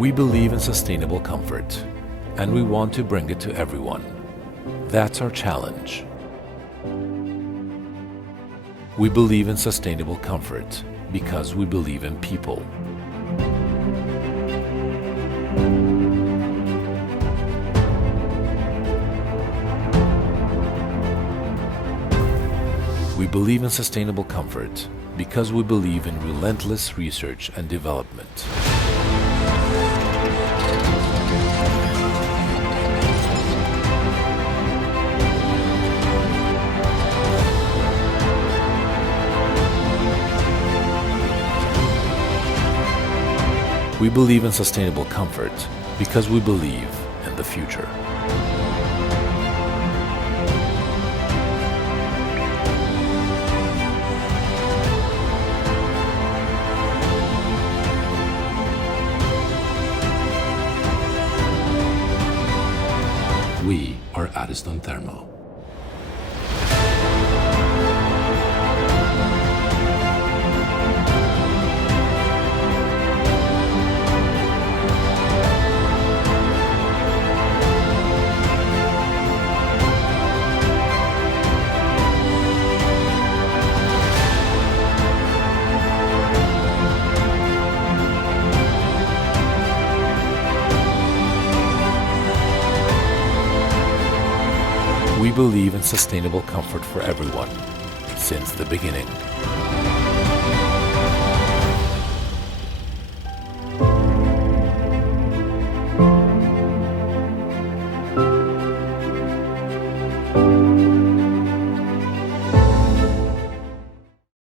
We believe in sustainable comfort, and we want to bring it to everyone. That's our challenge. We believe in sustainable comfort because we believe in people. We believe in sustainable comfort because we believe in relentless research and development. We believe in sustainable comfort because we believe in the future. We are Ariston Thermo. We believe in sustainable comfort for everyone since the beginning.